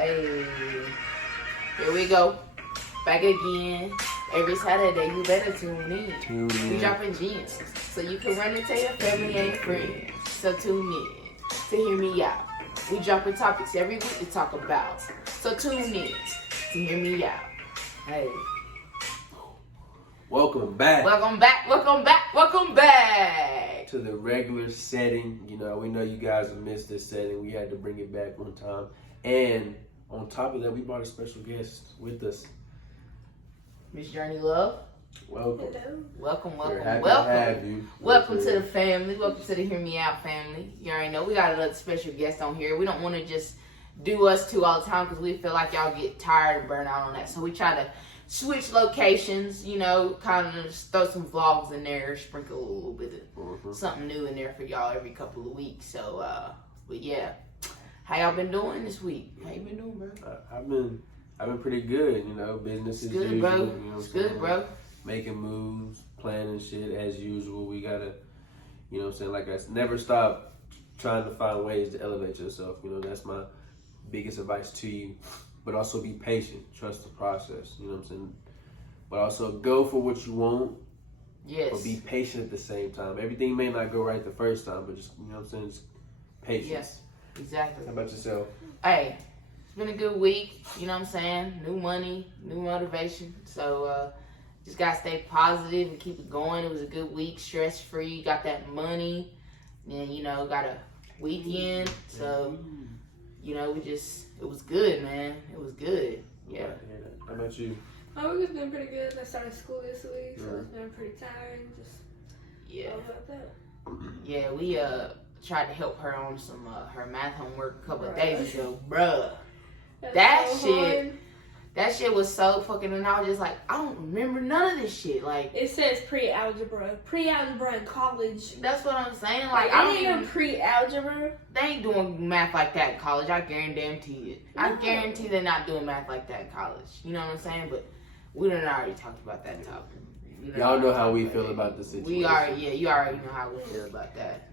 Hey, here we go. Back again. Every Saturday, you better tune in. We dropping gems, so you can run and tell your family and friends. So tune in to hear me out. We dropping topics every week to talk about. So tune in to hear me out. Hey. Welcome back. Welcome back. Welcome back. Welcome back. To the regular setting. You know, we know you guys have missed this setting. We had to bring it back one time. And on top of that, we brought a special guest with us. Miss Journey Love. Welcome. Hello. Welcome. We're happy Welcome. to have you. Welcome to the family. Welcome to the Hear Me Out family. You already know we got another special guest on here. We don't want to just do us two all the time because we feel like y'all get tired and burn out on that. So we try to switch locations, you know, kind of just throw some vlogs in there, sprinkle a little bit of something new in there for y'all every couple of weeks. So, but yeah, how y'all been doing this week? How you been doing, bro? I've been pretty good, you know, business as good, usual. bro. You know It's good, bro. Making moves, planning shit as usual. We gotta, you know what I'm saying, like I never stop trying to find ways to elevate yourself. You know, that's my biggest advice to you. But also be patient, trust the process, you know what I'm saying? But also go for what you want. Yes. But be patient at the same time. Everything may not go right the first time, but just, you know what I'm saying, just patience. Yes, exactly. How about yourself? Hey, it's been a good week, you know what I'm saying? New money, new motivation. So, just gotta stay positive and keep it going. It was a good week, stress-free, got that money. And, you know, got a weekend. So, you know, it was good, man. It was good. Yeah. How about you? My week has been pretty good. I started school this week, so it's been pretty tiring. Just Yeah. all about that. Yeah, we tried to help her on some her math homework a couple of Bruh. days ago. Bruh. That's That so shit. hard. That shit was so fucking, and I was just like, I don't remember none of this shit. Like, It says pre-algebra in college. that's what I'm saying. Like, I I don't ain't even, even pre-algebra. they ain't doing math like that in college. I guarantee it. I No. guarantee they're not doing math like that in college. You know what I'm saying? But we done already talked about that topic. Y'all know how we feel about the situation. You already know how we feel about that.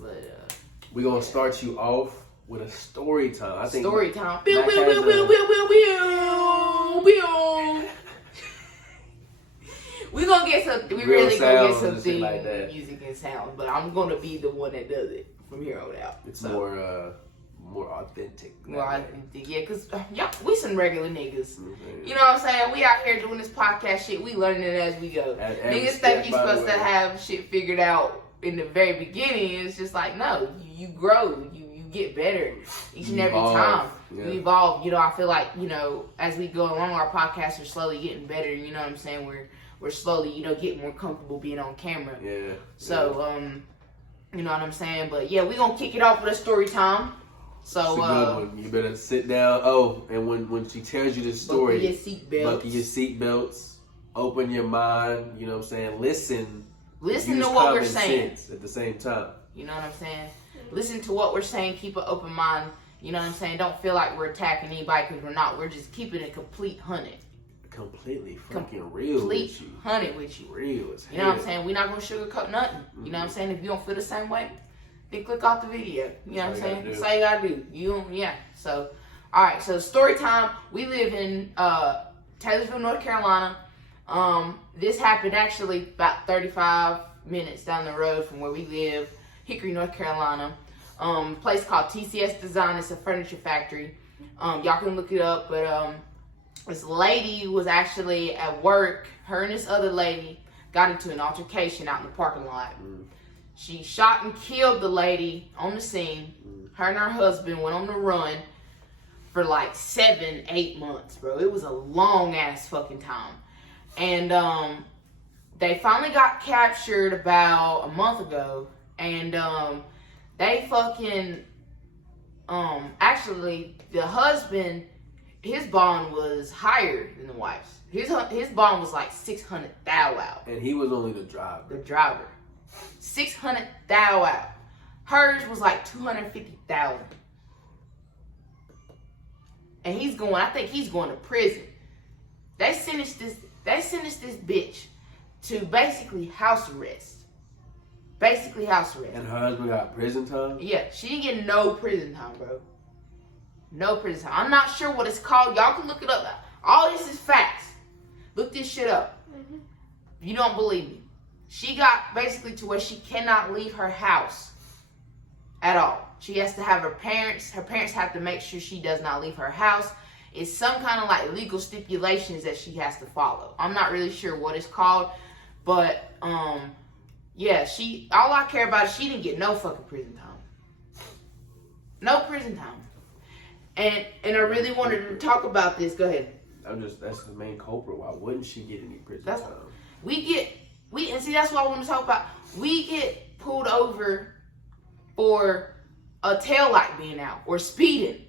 But, We're going to start you off with a story time. I think story time. Mac has We gonna get some. We Real really gonna get sounds some and shit theme like that. music and sound, but I'm gonna be the one that does it from here on out. It's So, more authentic. well, I think, yeah, cause y'all, we some regular niggas. Mhm. You know what I'm saying? We out here doing this podcast shit. We learning it as we go. At every Niggas step, think you by the supposed to way. have shit figured out in the very beginning. It's just like, no, you grow, you get better each and every Evolve. time. Yeah. You evolve. You know, I feel like, you know, as we go along, our podcasts are slowly getting better. You know what I'm saying? We're slowly, you know, getting more comfortable being on camera. Yeah. So, you know what I'm saying? But yeah, we gonna kick it off with a story time. It's So, a good one. You better sit down. Oh, and when she tells you the story, buckle your seatbelts. buckle your seatbelts, open your mind, you know what I'm saying? Listen Listen use to what we're common saying. sense at the same time. You know what I'm saying? Listen to what we're saying. Keep an open mind. You know what I'm saying? Don't feel like we're attacking anybody because we're not. We're just keeping it complete 100. Completely fucking real Complete with you. 100 with you. Real as hell. You know what I'm saying? We're not going to sugarcoat nothing. You know what I'm saying? If you don't feel the same way, then click off the video. You know what I'm saying? That's all you got to do. Yeah. So, all right. So, story time. We live in Taylorsville, North Carolina. This happened actually about 35 minutes down the road from where we live, Hickory, North Carolina. Place called TCS Design. It's a furniture factory. Y'all can look it up, but this lady was actually at work. Her and this other lady got into an altercation out in the parking lot. She shot and killed the lady on the scene. Her and her husband went on the run for like 7-8 months, bro. It was a long ass fucking time. And they finally got captured about a month ago. And they fucking actually the husband, his bond was higher than the wife's. His bond was like 600 thou out. And he was only the driver. The driver, 600 thou out. Hers was like 250,000. And he's going. I think he's going to prison. They sentenced this bitch to basically house arrest. And her husband got prison time? Yeah, she didn't get no prison time, bro. No prison time. I'm not sure what it's called. Y'all can look it up. All this is facts. Look this shit up. Mm-hmm. If you don't believe me. She got basically to where she cannot leave her house at all. She has to have her parents have to make sure she does not leave her house. It's some kind of like legal stipulations that she has to follow. I'm not really sure what it's called, but yeah, all I care about is she didn't get no fucking prison time. No prison time. And I really wanted to talk about this. Go ahead. That's the main culprit. Why wouldn't she get any prison time? And see, that's what I want to talk about. We get pulled over for a taillight being out, or speeding,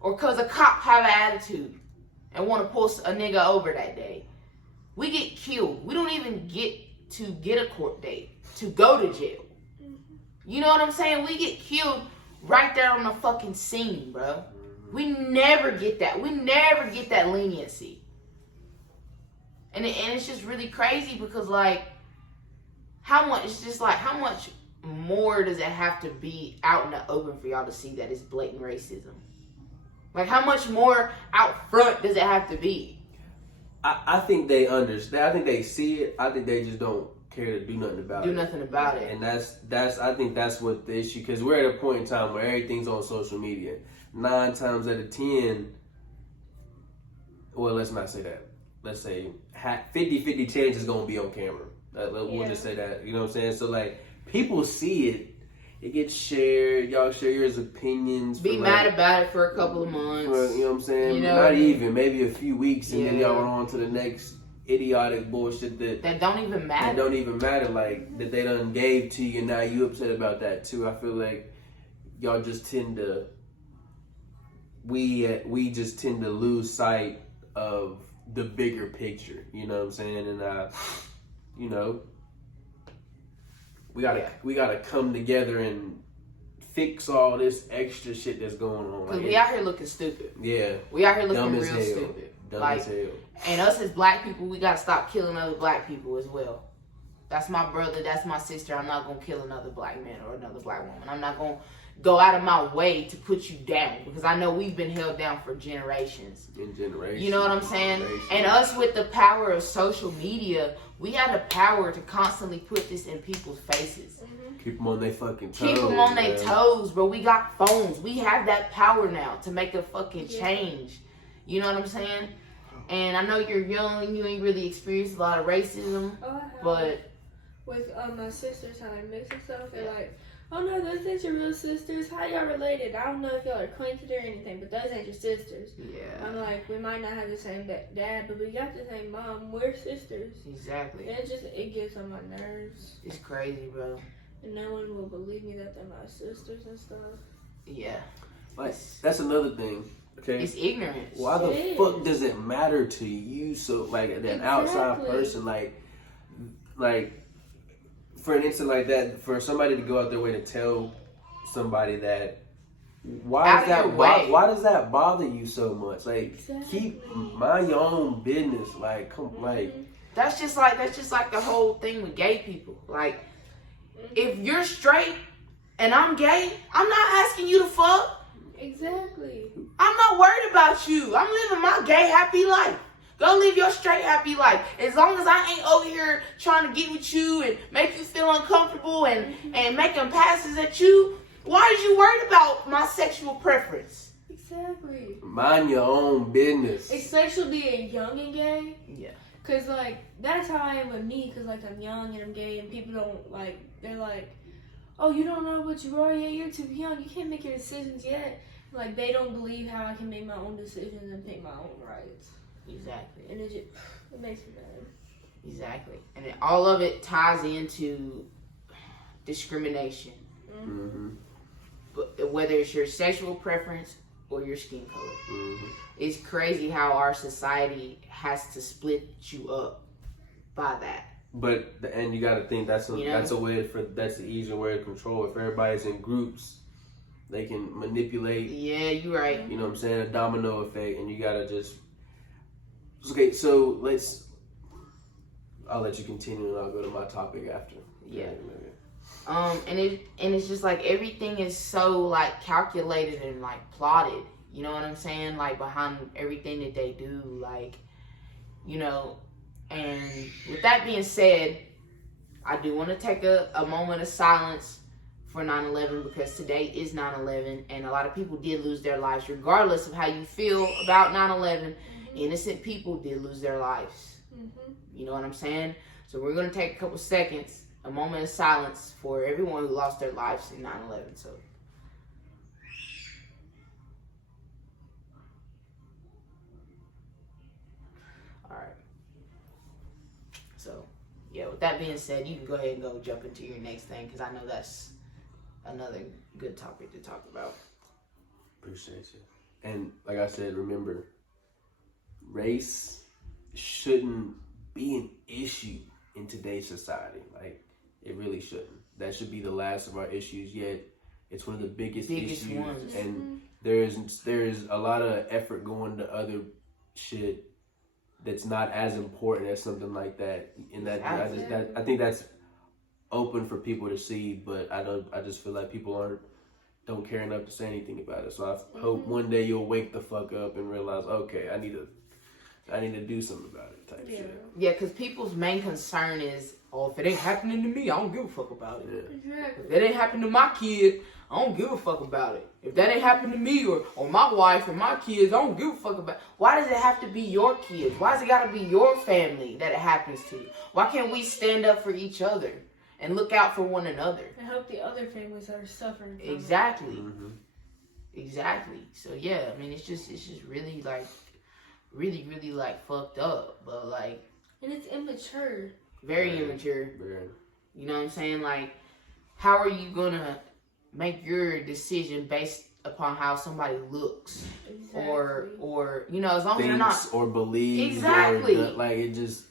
or because a cop have an attitude and want to pull a nigga over that day. We get killed. We don't even get to get a court date to go to jail. You know what I'm saying? We get killed right there on the fucking scene, bro. We never get that. We never get that leniency. And it's just really crazy because, like, how much more does it have to be out in the open for y'all to see that it's blatant racism? Like, how much more out front does it have to be? I think they understand. I think they see it. I think they just don't care to do nothing about it. Do nothing about it. And I think that's what the issue, because we're at a point in time where everything's on social media. 9 times out of 10, well, let's not say that. Let's say 50-50 chance is going to be on camera. We'll just say that. You know what I'm saying? So, like, people see it. It gets shared. Y'all share your opinions. Be mad about it for a couple of months. You know what I'm saying? You know, not even. Maybe a few weeks, and then y'all are on to the next idiotic bullshit that don't even matter. That don't even matter. Like, that they done gave to you, and now you upset about that, too. I feel like y'all just tend to... We just tend to lose sight of the bigger picture. You know what I'm saying? And, you know... We gotta come together and fix all this extra shit that's going on. Cause we out here looking stupid. Yeah. We out here looking Dumb real as hell. stupid. Dumb like, as hell. And us as black people, we gotta stop killing other black people as well. That's my brother, that's my sister. I'm not gonna kill another black man or another black woman. I'm not gonna go out of my way to put you down, because I know we've been held down for generations. You know what I'm saying? And us with the power of social media, we have the power to constantly put this in people's faces. Keep them on their fucking toes. Keep them on their toes, bro. We got phones. We have that power now to make a fucking change. You know what I'm saying? And I know you're young and you ain't really experienced a lot of racism, but... With my sisters, how they mix and stuff, they're like, oh no, those ain't your real sisters. How y'all related? I don't know if y'all are acquainted or anything, but those ain't your sisters. Yeah. I'm like, we might not have the same dad, but we got the same mom. We're sisters. Exactly. And it gets on my nerves. It's crazy, bro. And no one will believe me that they're my sisters and stuff. Yeah. Like, that's another thing. Okay. It's ignorance. Why the fuck does it matter to you? So, like, an outside person, like, for an instant like that, for somebody to go out their way to tell somebody that, why does that bother you so much? Like, mind your own business. Like, that's just like the whole thing with gay people. Like, if you're straight and I'm gay, I'm not asking you to fuck. Exactly. I'm not worried about you. I'm living my gay happy life. Go live your straight happy life. As long as I ain't over here trying to get with you and make you feel uncomfortable and making passes at you, why is you worried about my sexual preference? Exactly. Mind your own business. Especially being young and gay. Yeah. Because, like, that's how I am with me. Because, like, I'm young and I'm gay and people don't, like, they're like, oh, you don't know what you are yet? You're too young. You can't make your decisions yet. Like, they don't believe how I can make my own decisions and pick my own rights. Exactly. And it makes me mad. Exactly. And all of it ties into discrimination. Mm-hmm. But whether it's your sexual preference or your skin color. It's crazy how our society has to split you up by that. But and you got to think that's the easier way to control. If everybody's in groups, they can manipulate. Yeah, you're right. You know what I'm saying? A domino effect, and you gotta just. Okay, so I'll let you continue, and I'll go to my topic after. Yeah. And it's just like everything is so like calculated and like plotted. You know what I'm saying? Like, behind everything that they do, like, you know. And with that being said, I do want to take a moment of silence for 9/11, because today is 9/11, and a lot of people did lose their lives. Regardless of how you feel about 9/11, innocent people did lose their lives. You know what I'm saying? So we're going to take a couple seconds, a moment of silence for everyone who lost their lives in 9/11. So. Alright. So, yeah, with that being said, you can go ahead and go jump into your next thing, because I know that's another good topic to talk about. Appreciate you. And like I said, remember, race shouldn't be an issue in today's society. Like, it really shouldn't. That should be the last of our issues, yet it's one of the biggest issues. Ones. And there's a lot of effort going to other shit that's not as important as something like that. And that I think that's open for people to see, but I just feel like people don't care enough to say anything about it. So I hope one day you'll wake the fuck up and realize, okay, I need to do something about it type shit. Yeah, because people's main concern is, oh, if it ain't happening to me, I don't give a fuck about it. Yeah. Exactly. If it ain't happening to my kid, I don't give a fuck about it. If that ain't happened to me or my wife or my kids, I don't give a fuck about it. Why does it have to be your kids? Why does it got to be your family that it happens to? Why can't we stand up for each other and look out for one another? And help the other families that are suffering from Exactly. Mm-hmm. Exactly. So yeah, I mean, it's just really like, really like fucked up, but like. And it's immature. Very immature. Very. You know what I'm saying? Like, how are you gonna make your decision based upon how somebody looks? Exactly. Or you know, as long as they're not or believes. exactly. Like, it just.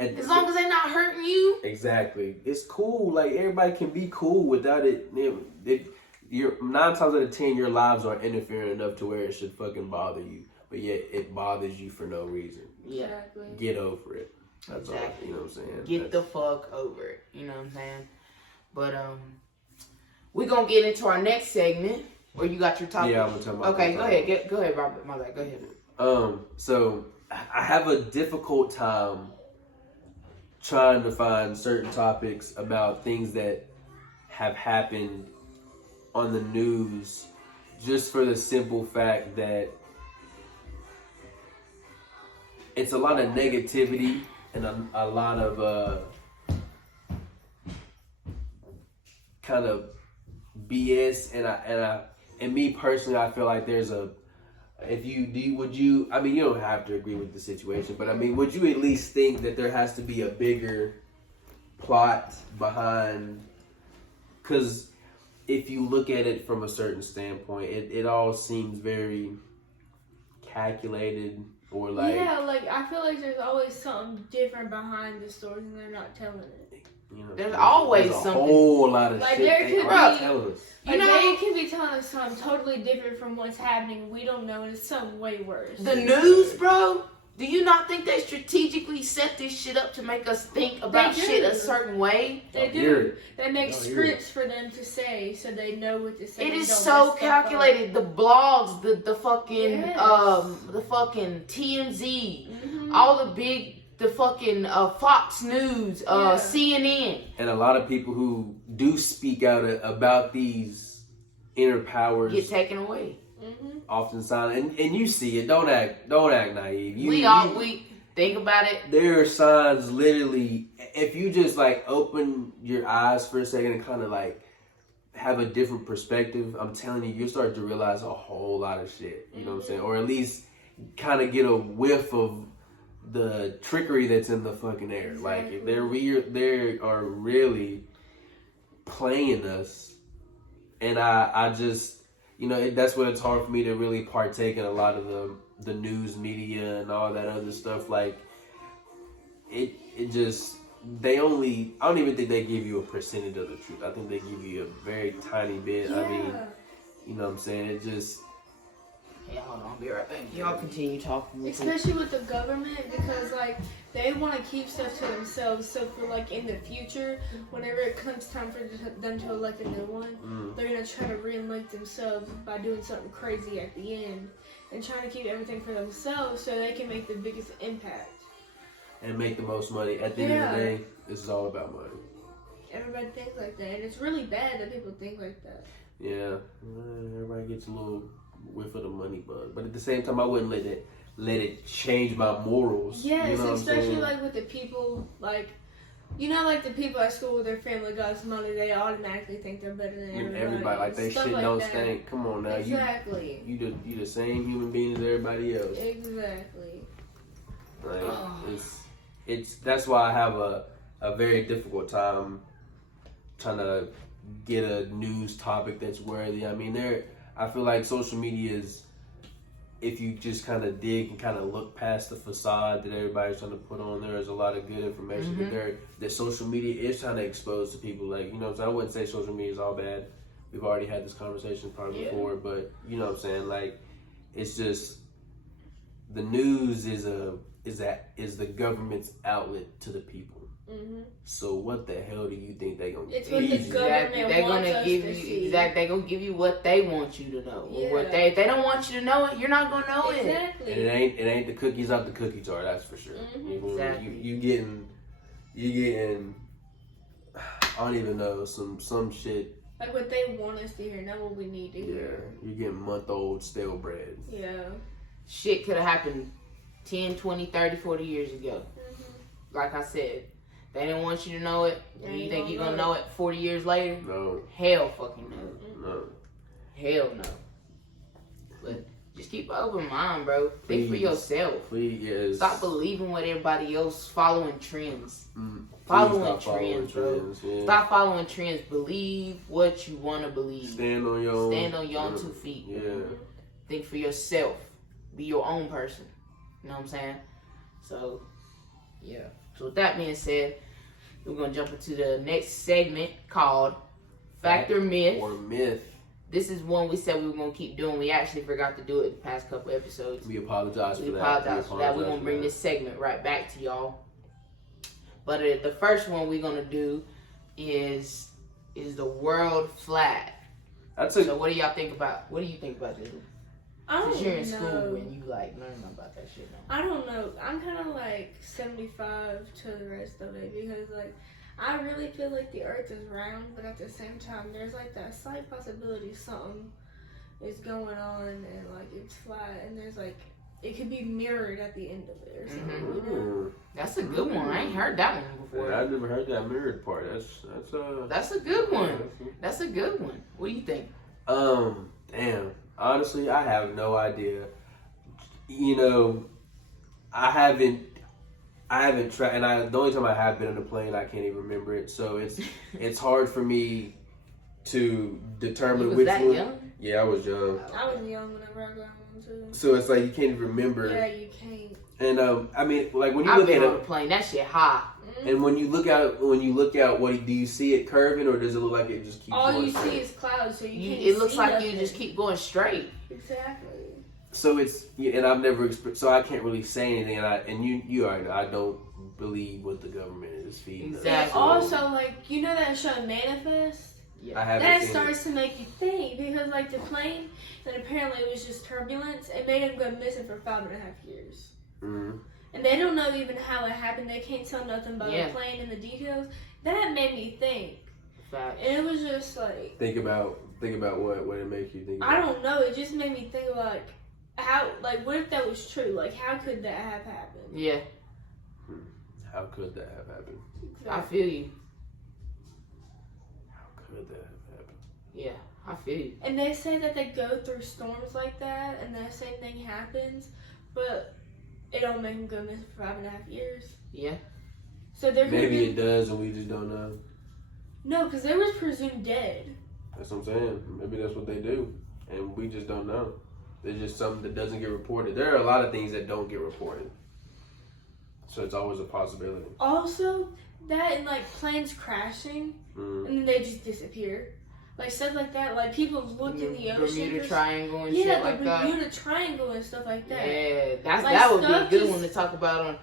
As long as they're not hurting you. Exactly. It's cool. Like, everybody can be cool without it. You're 9 times out of 10, your lives are interfering enough to where it should fucking bother you. But yet it bothers you for no reason. Yeah. Exactly. Get over it. That's Exactly. all. You know what I'm saying? Get the fuck over it. You know what I'm saying? But we're gonna get into our next segment. Where you got your topic? Yeah, I'm gonna talk about. Okay, go ahead. Go ahead, Robert. My bad. Go ahead. So I have a difficult time trying to find certain topics about things that have happened on the news, just for the simple fact that it's a lot of negativity and a lot of kind of BS, and me personally, I feel like there's would you, I mean, you don't have to agree with the situation, but I mean, would you at least think that there has to be a bigger plot behind? Because if you look at it from a certain standpoint, it all seems very calculated, or like, yeah, like I feel like there's always something different behind the story and they're not telling it. you know, There's always a something. whole lot of Like, shit there they could aren't be- telling us. Like, You know, they can be telling us something totally different from what's happening. We don't know, and it's something way worse. the news, bro. Do you not think they strategically set this shit up to make us think about They do. shit a certain way? They Hear do. it. They make Oh, scripts for them to say, so they know what to say. It and is don't so mess stuff calculated. The blogs, the fucking Yes. the fucking TMZ, Mhm. all the fucking Fox News, Yeah. CNN. And a lot of people who do speak out about these inner powers Get taken away. Mhm. often silent, and you see it. Don't act naive. We think about it. There are signs, literally. If you just like open your eyes for a second and kind of like have a different perspective, I'm telling you, you'll start to realize a whole lot of shit. You know what I'm saying? Or at least kind of get a whiff of the trickery that's in the fucking air. Like, if they are really playing us, and I just, you know, that's what it's hard for me to really partake in a lot of the news media and all that other stuff. Like, it just, I don't even think they give you a percentage of the truth. I think they give you a very tiny bit. Yeah. I mean, you know what I'm saying? It just, Yeah, hold on, I'll be right back. Y'all continue talking. Especially with the government, because like they want to keep stuff to themselves. So for like in the future, whenever it comes time for them to elect a new one, they're gonna try to re-elect themselves by doing something crazy at the end and trying to keep everything for themselves so they can make the biggest impact and make the most money. At the end of the day, this is all about money. Everybody thinks like that, and it's really bad that people think like that. Yeah, everybody gets a little whiff of the money bug, but at the same time, I wouldn't let it change my morals. Yes, you know especially like with the people, like like the people at school with their family got money, they automatically think they're better than everybody. Everybody like they Stuff shit like don't that. stink. Come on now, Exactly. you the same human being as everybody else. Exactly. Like it's that's why I have a very difficult time trying to get a news topic that's worthy. I mean, I feel like social media is, if you just kind of dig and kind of look past the facade that everybody's trying to put on, there's a lot of good information. But that social media is trying to expose to people. Like, you know what I'm saying? I wouldn't say social media is all bad. We've already had this conversation probably before, but you know what I'm saying? Like, it's just the news is the government's outlet to the people. So what the hell do you think they're gonna It's give what the you? government They're wants gonna us give to you see. They're gonna give you what they want you to know. Yeah. What if they don't want you to know it, you're not gonna know it. Exactly. And it ain't the cookies out the cookie jar, that's for sure. Exactly. You getting I don't even know, some shit. Like what they want us to hear, not what we need to Yeah, hear. you're getting month-old stale bread. Yeah. Shit could have happened 10, 20, 30, 40 years ago. Like I said, they didn't want you to know it. And you think you're gonna know it 40 years later? No. Hell fucking no. No. Hell no. But just keep an open mind, bro. Think for Please. yourself. Please, yes. Stop believing what everybody else following trends. Please Following stop trends, bro. trends, yeah. Stop following trends. Believe what you want to believe. Stand on your own 2 feet. Yeah. Think for yourself. Be your own person. You know what I'm saying? So, yeah. So with that being said, we're going to jump into the next segment called Fact or Myth. Or myth. This is one we said we were going to keep doing. We actually forgot to do it the past couple episodes. We apologize for that. We apologize for that. We're going to bring this segment right back to y'all. But the first one we're going to do is the world flat. So what do y'all think about? What do you think about this? I don't Since you're in know. school and you like learn about that shit now. I don't know. I'm kind of like 75 to the rest of it because like I really feel like the earth is round, but at the same time there's like that slight possibility something is going on and like it's flat and there's like it could be mirrored at the end of it or something. You know? That's a good one. I ain't heard that one before. Yeah, I've never heard that mirrored part. That's a good one. That's a good one. What do you think? Damn. Honestly, I have no idea. You know, I haven't tried, and the only time I have been on a plane, I can't even remember it. So it's hard for me to determine You which was that one. young? Yeah, I was young. I was young whenever I got one too. So it's like you can't even remember. Yeah, you can't. And I mean, like when you I've look been at on a plane. That shit high. and when you look out, do you see it curving or does it look like it just keeps All going you straight? see is clouds, so you can't. It looks see like nothing. you just keep going straight. Exactly. So and I've never so I can't really say anything, and you already know, I don't believe what the government is feeding us. Exactly. And also, like, you know that show Manifest? Yeah. I haven't That seen starts to make you think because, like, the plane, and apparently it was just turbulence. It made him go missing for 5.5 years. Mm-hmm. And they don't know even how it happened. They can't tell nothing about Yeah. the plane and the details. That made me think. Fact. And it was just like, Think about what it makes you think about. I don't know. It just made me think of, like, how, like, what if that was true? Like, how could that have happened? Yeah, How could that have happened? I feel you. How could that have happened? Yeah, I feel you. And they say that they go through storms like that, and the same thing happens, but it don't make them go missing for 5.5 years. Yeah. So they're gonna Maybe be, it does, and we just don't know. no, because they was presumed dead. That's what I'm saying. Maybe that's what they do, and we just don't know. There's just something that doesn't get reported. There are a lot of things that don't get reported, so it's always a possibility. Also, that and like planes crashing, Mm. and then they just disappear. like stuff like that. Like people look in the ocean. Bermuda Triangle and yeah, shit the like that. Bermuda Triangle and stuff like that. Yeah, Like, that would be a stuff good just- one to talk about on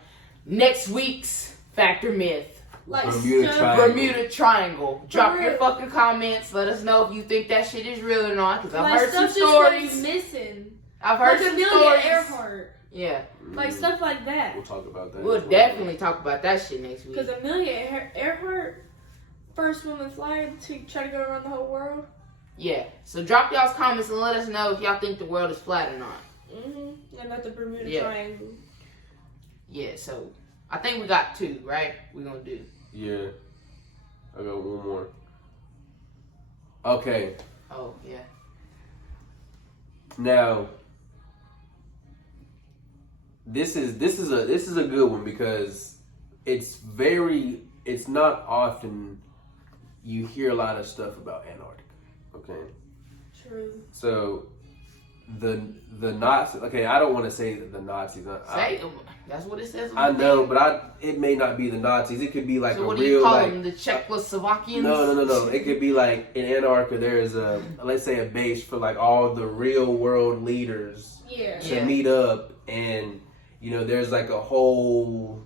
next week's Fact or Myth. Like Bermuda stuff- Triangle. Bermuda Triangle. Drop For your real. fucking comments. Let us know if you think that shit is real or not. Because I've like heard some stuff just goes stories. missing. I've heard Like some Amelia stories. Earhart. Yeah, Like stuff like that. We'll talk about that. we'll as well. definitely talk about that shit next week. Because Amelia Earhart, first woman flyer to try to go around the whole world. Yeah, so drop y'all's comments and let us know if y'all think the world is flat or not. And about the Bermuda Yeah. Triangle. Yeah, so I think we got 2, right? We're gonna do. Yeah. I got one more. Okay. Oh yeah. Now, this is a good one because it's not often you hear a lot of stuff about Antarctica. Okay. True. So the Nazis. Okay, I don't want to say the Nazis. That's what it says. on I the know, thing. but it may not be the Nazis. It could be like So a what do you real call like. them? The Czechoslovakians? No. It could be like in Antarctica. There is let's say a base for like all the real world leaders Yeah. to Yeah. meet up, and there's like a whole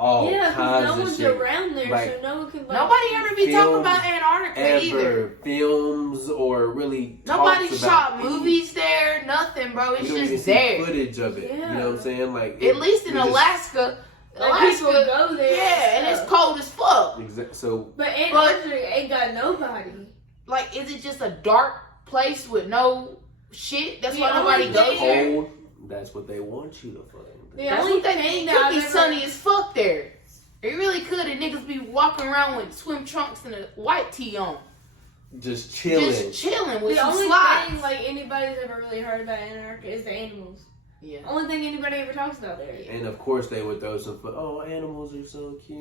Yeah, kinds because no of one's shit. around there, Like, so no one can. Like, Nobody ever be talking Films about Antarctica either. ever films or really Nobody talks shot about movies there. Nothing, bro. It's You don't even just see there. footage of it. You Yeah. know what I'm saying? Like At least in we just- Alaska. Like, people go there. Yeah, and it's cold as fuck. So But Antarctica ain't got nobody. Like, is it just a dark place with no shit? That's The why nobody only goes thing- there. cold. That's what they want you to find. The That's only what they thing mean. that Could I've be ever- sunny as fuck there. It really could, and niggas be walking around with swim trunks and a white tee on. Just chilling. Just chilling with The some only slides. thing like anybody's ever really heard about Antarctica is the animals. Yeah. Only thing anybody ever talks about there. And of course they would throw some. Oh, animals are so cute.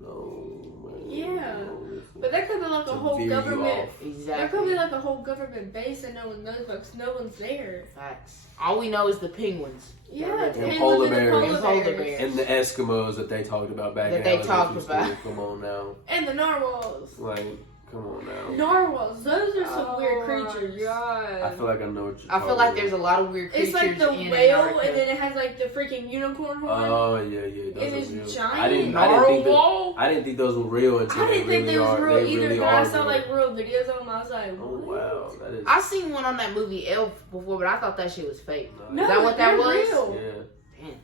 No. Man, Yeah. no. But there could be like a To whole veer you government. off. There Exactly. could be like a whole government base that no one knows about because no one's there. Facts. All we know is the penguins. Yeah, And penguins polar and the bears. polar And polar bears. bears. And the Eskimos that they talked about back That in they elementary talked school. about. Come on now. And the narwhals. Like, come on now. Narwhals, those are some weird Oh creatures. I feel like I know what you're I feel like there's a lot of weird creatures It's like the in whale, Antarctica. and then it has like the freaking unicorn horn. Oh yeah. It Those is are real. giant. I didn't think Narwhal? I didn't think those were real until I didn't they think really they was are. real They either, really but are I saw real. like real videos of them. I was like, Oh what? wow, that is. I seen one on that movie Elf before, but I thought that shit was fake. No, Is that what that they're was? real. Yeah. Damn.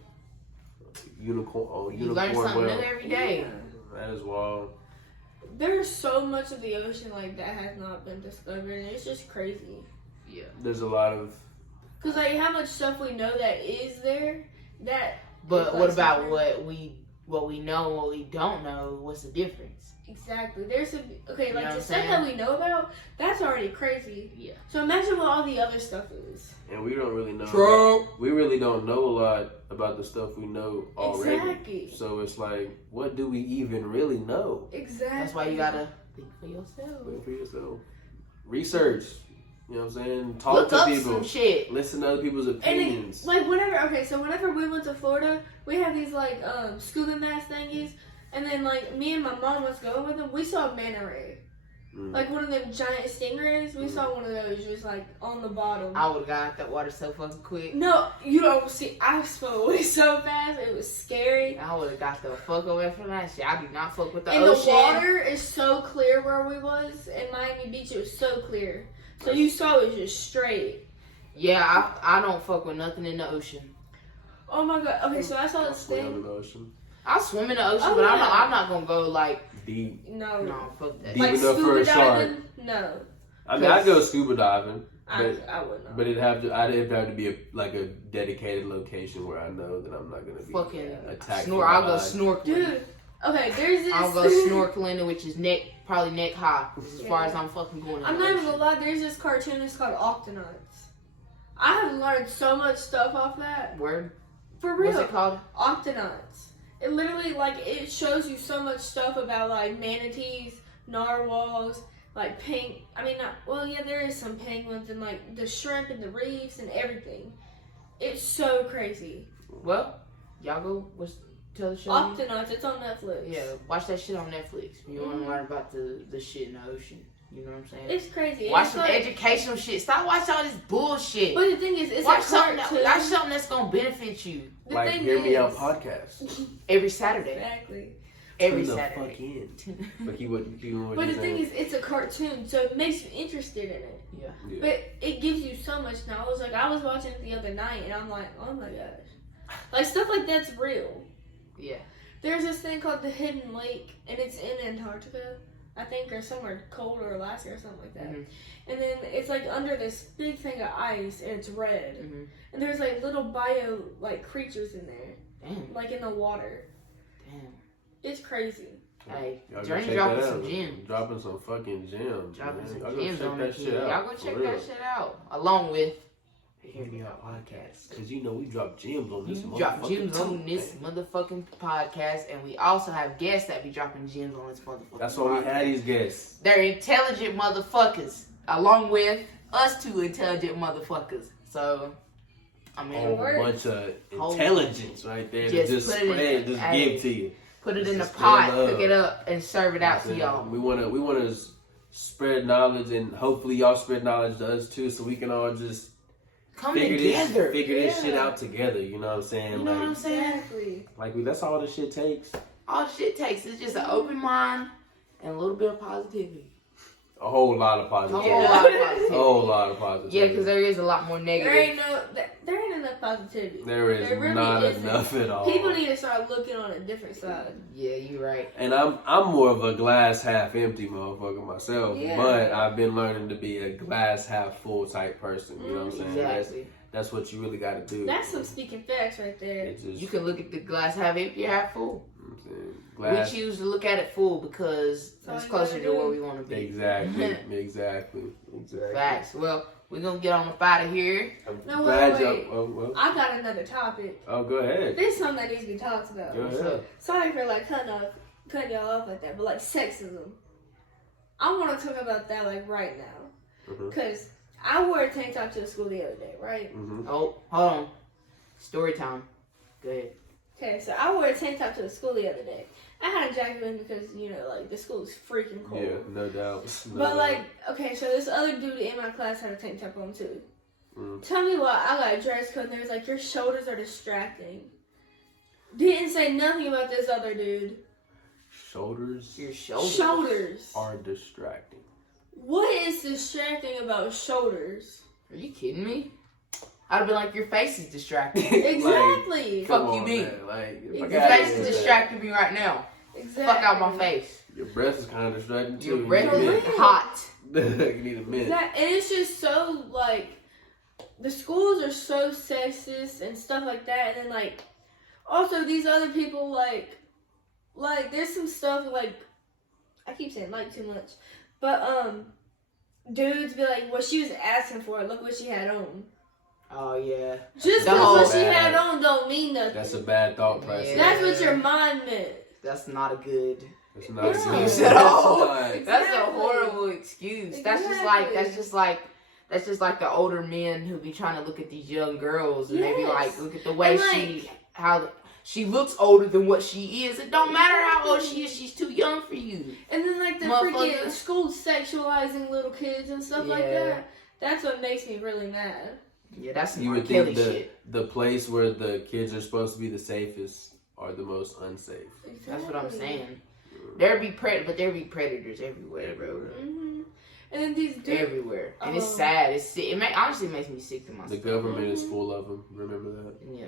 Unicorn. Oh, You learn unicorn something whale. new every day. Yeah. That is wild. There's so much of the ocean like that has not been discovered, and it's just crazy. Yeah. There's a lot of. Cause like how much stuff we know that is there, that. But is, what like, about secret. what we know, what we don't know? What's the difference? Exactly. There's some okay, You like know what the I'm stuff saying? that we know about. That's already crazy. Yeah. So imagine what all the other stuff is. And we don't really know. Trump. We really don't know a lot about the stuff we know already. Exactly. So it's like, what do we even really know? Exactly. That's why you gotta think for yourself. Think for yourself. Research. You know what I'm saying? Talk Look to up people. some shit. Listen to other people's And opinions. it, like whenever we went to Florida, we had these like scuba mask thingies, and then like me and my mom was going with them. We saw a manta ray, like one of them giant stingrays. We saw one of those just like on the bottom. I would've got out that water so fucking quick. No, you don't see. I swam away so fast. It was scary. I would've got the fuck away from that shit. I do not fuck with the And ocean. the water is so clear where we was in Miami Beach. It was so clear, so you saw it was just straight. Yeah, I don't fuck with nothing in the ocean. Oh my god. Okay, so I saw this Swim in thing. the ocean. I swim in the ocean, Oh, but yeah. I'm not gonna go like Deep. No, no, fuck that. Deep like enough for scuba a shark. diving. No, I mean, I'd go scuba diving, I but would not. I'd have to be a dedicated location where I know that I'm not gonna be Fucking attacked. snore. from I'll go behind. snorkeling. Dude, okay, there's this. I'll go snorkeling, which is probably neck high, as far as I'm fucking going. in I'm the not even ocean. gonna lie. There's this cartoonist called Octonauts. I have learned so much stuff off that. Word. For real. What's it called? Octonauts. It literally it shows you so much stuff about like manatees, narwhals, like there is some penguins and like the shrimp and the reefs and everything. It's so crazy. Well, y'all go. Tell the show. you? Octonauts, it's on Netflix. Yeah, watch that shit on Netflix. If you want to learn about the shit in the ocean. You know what I'm saying? It's crazy. Watch It's some like, educational shit. Stop watching all this bullshit. but the thing is, it's watch a something. cartoon. Watch something that's gonna benefit you. The Like thing Hear Me is- Out podcast. Every Saturday. Exactly. Every Tune the Saturday. fuck in. But you what But you the thing saying? is, it's a cartoon, so it makes you interested in it. Yeah. Yeah. But it gives you so much knowledge. Like, I was watching it the other night, and I'm like, oh my gosh. Like, stuff like that's real. Yeah. There's this thing called the Hidden Lake, and it's in Antarctica, I think, or somewhere cold, or Alaska, or something like that. Mhm. And then it's like under this big thing of ice, and it's red. Mhm. And there's like little like creatures in there, Damn. like in the water. Damn. It's crazy. Hey, Y'all go Journey check dropping that some out. gems. Dropping some fucking gems. Dropping man. some Y'all go gems check on that that shit shit. out. Y'all go for check real. that shit out. Along with the Hear Me Out podcast. Cause you know we drop gems on this You drop motherfucking gems on too, this man. motherfucking podcast, and we also have guests that be dropping gems on this motherfucking That's why we podcast. had these guests. They're intelligent motherfuckers, along with us two intelligent motherfuckers. So, I A mean, whole works. bunch of Whole intelligence right there to Just just put it in spread, the- just hey. give to you. put it in the Just pot, spread love. cook it up, and serve it out to y'all. We wanna spread knowledge, and hopefully y'all spread knowledge to us too, so we can all just Come figure together. this shit Yeah. out together. You know what I'm saying? You know what I'm Like, saying? Exactly. that's all this shit takes. All shit takes is just an open mind and a little bit of positivity. A whole lot of A positivity. whole Yeah. lot of positivity. A whole lot of positivity. Yeah, because there is a lot more There negative. ain't enough positivity. There is There really not isn't. enough at all. People need to start looking on a different side. Yeah, you're right. And I'm more of a glass half empty motherfucker myself, Yeah. but I've been learning to be a glass half full type person. You know what I'm saying? Exactly. That's what you really got to do. That's some speaking facts right there. It's just, You can look at the glass half empty or half full. you know what I'm saying? Glass. We choose to look at it full because all it's you closer gotta to do. where we want to be. Exactly. Exactly. Facts. Well, we're going to get on up out of here. I'm No, glad wait, y'all. wait. Oh, I got another topic. go ahead. This is something that needs to be talked about. Go What's ahead. up? Sorry for like cutting y'all off like that, but like sexism. I want to talk about that like right now, Mhm. cause I wore a tank top to school the other day, right? Mhm. Oh, hold on. Story time. Go ahead. Okay, so I wore a tank top to school the other day. I had a jacket on because like the school is freaking cold. Yeah, no doubt. No But doubt. like, okay, so this other dude in my class had a tank top on too. Mm. Tell me why I got a dress code and there's like, your shoulders are distracting. Didn't say nothing about this other dude. Shoulders Your shoulders. Shoulders. are distracting. What is distracting about shoulders? Are you kidding me? I'd have been like, your face is distracting. Exactly. Fuck Come you on, mean. man. Like, Your Your fuck outta face here is with that. distracting me right now. Exactly. Fuck out my face. Your breath is kind of distracting too. Your You breath need a is mint. hot. You need a mint. And it's just so like, the schools are so sexist and stuff like that, and then like, also these other people like there's some stuff like, I keep saying like too much, but dudes be like, what she was asking for, look what she had on. Oh, yeah. Just The because whole what she bad. had on don't mean nothing. That's a bad thought process. Yeah. That's what your mind meant. That's not a good That's not Yeah. good. excuse at all. That's That's a Exactly. horrible excuse. That's just like the older men who be trying to look at these young girls and they be like, Yes. look at the way And, how she looks older than what she is. It don't matter how old she is, she's too young for you. And then like the Motherfucker. freaking school sexualizing little kids and stuff like Yeah. that. That's what makes me really mad. Yeah, that's some You R. would Kelly think shit. the place where the kids are supposed to be the safest are the most unsafe. That's what I'm saying. There be predators everywhere, bro. Mm-hmm. And then these dudes. Everywhere, and it's Oh. sad. It's sick. Honestly makes me sick to my The stomach. government is full of them. Remember that? Yeah,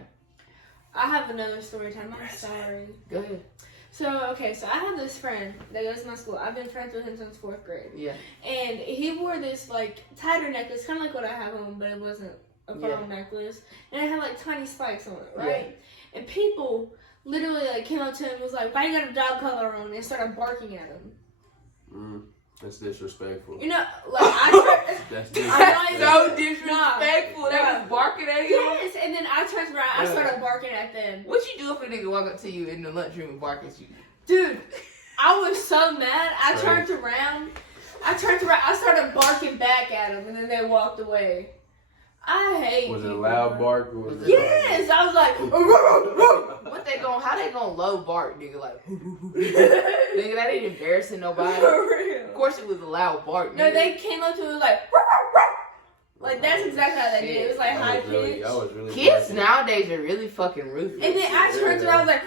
I have another story time. I'm sorry. go ahead. So, okay, so I have this friend that goes to my school. I've been friends with him since 4th grade. Yeah, And he wore this, like, tighter necklace, kind of like what I have on, but it wasn't a pearl necklace. And it had, like, tiny spikes on it, right? And people literally, like, came up to him and was like, why you got a dog collar on? And started barking at him. That's disrespectful. You know, like, I tried... That's I disrespectful. know so disrespectful. They Nah. was barking at you. Yes, and then I turned around, I started barking at them. What you do if a nigga walk up to you in the lunchroom and bark at you? Dude, I was so mad. I Right. turned around, I started barking back at them, and then they walked away. I hate. Was it a people, loud bro. bark or was it? Yes, I was like, How they gonna low bark, nigga? Like, nigga, that ain't embarrassing nobody. for real. Of course, it was a loud bark. No, Nigga. they came up to me like that's exactly how they did. It was like high pitched. I was really Kids barking. nowadays are really fucking ruthless. And then I turned around, I was like,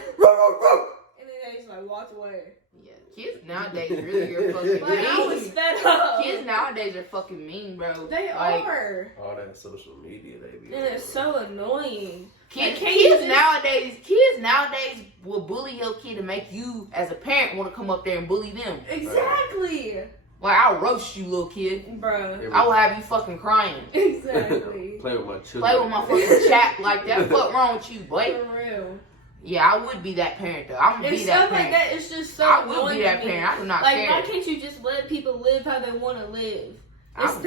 and then they just like walked away. Yeah, kids nowadays really are fucking Like I was mean. fed up. Kids nowadays are fucking mean, bro. They like, are, All that social media, they be. and it's so annoying. Kids, Like, kids nowadays will bully your kid to make you, as a parent, want to come up there and bully them. Exactly, Like, I'll roast you, little kid. bro. I will have you fucking crying. Exactly. Play with my children. Play with my fucking chat like that. What wrong with you, boy? For real. Yeah, I would be that parent though. I'm gonna And be that stuff parent. like that, it's just so I will annoying be that to me. parent. I do not Like, care. why can't you just let people live how they want to live? It's I'm-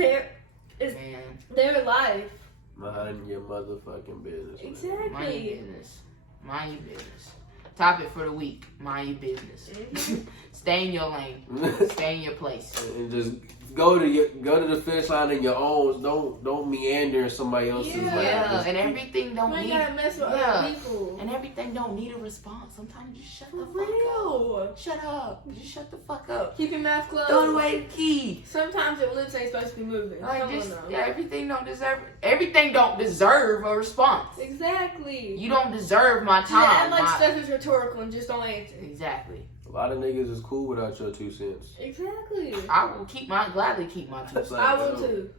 Man, their life. Mind your motherfucking business. man. mind your Exactly. business. Mind your business. Topic for the week. Mind your business. Mhm. Stay in your lane. Stay in your place. And just go to the finish line in your own. Don't meander in somebody else's. Yeah. like, Yeah, just- and everything You don't ain't need. gotta mess with Yeah. other people. And everything don't need a response. Sometimes just shut For the fuck real. up. Shut up. Just shut the fuck up. Keep your mouth closed. Throw away the key. Sometimes your lips ain't supposed to be moving. Like Come just on now. yeah, everything don't deserve a response. Exactly. You don't deserve my Just act time. like my- stuff is rhetorical and just don't answer. Exactly. A lot of niggas is cool without your 2 cents. Exactly. I will gladly keep my 2 cents. I will too.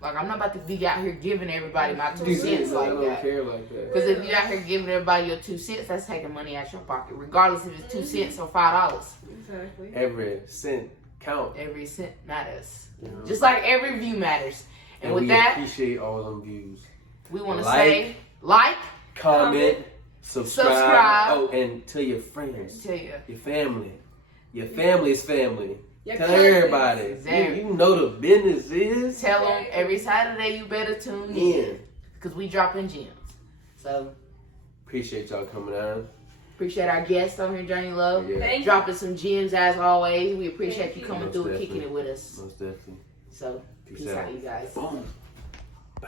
Like I'm not about to be out here giving everybody my 2 For cents real. I like don't that. care like that. Because if you out here giving everybody your 2 cents, that's taking money out your pocket, regardless if it's 2 cents or $5. Exactly. Every cent count. Every cent matters. You know? Just like every view matters. And with we that, appreciate all them views. we want to Like, say like, Comment, subscribe, Subscribe. and tell your friends, tell you. your family. Your family's family. Your Tell cousins. everybody. Exactly. You know the business is. Tell them every Saturday you better tune in. In. Because we dropping gems. So, Appreciate y'all coming on. appreciate our guests on here, Johnny Love. Yeah, Thank you. Dropping some gems as always. We appreciate Thank you you. coming Most through and definitely. kicking it with us. most definitely. So, peace out, you guys. Boom.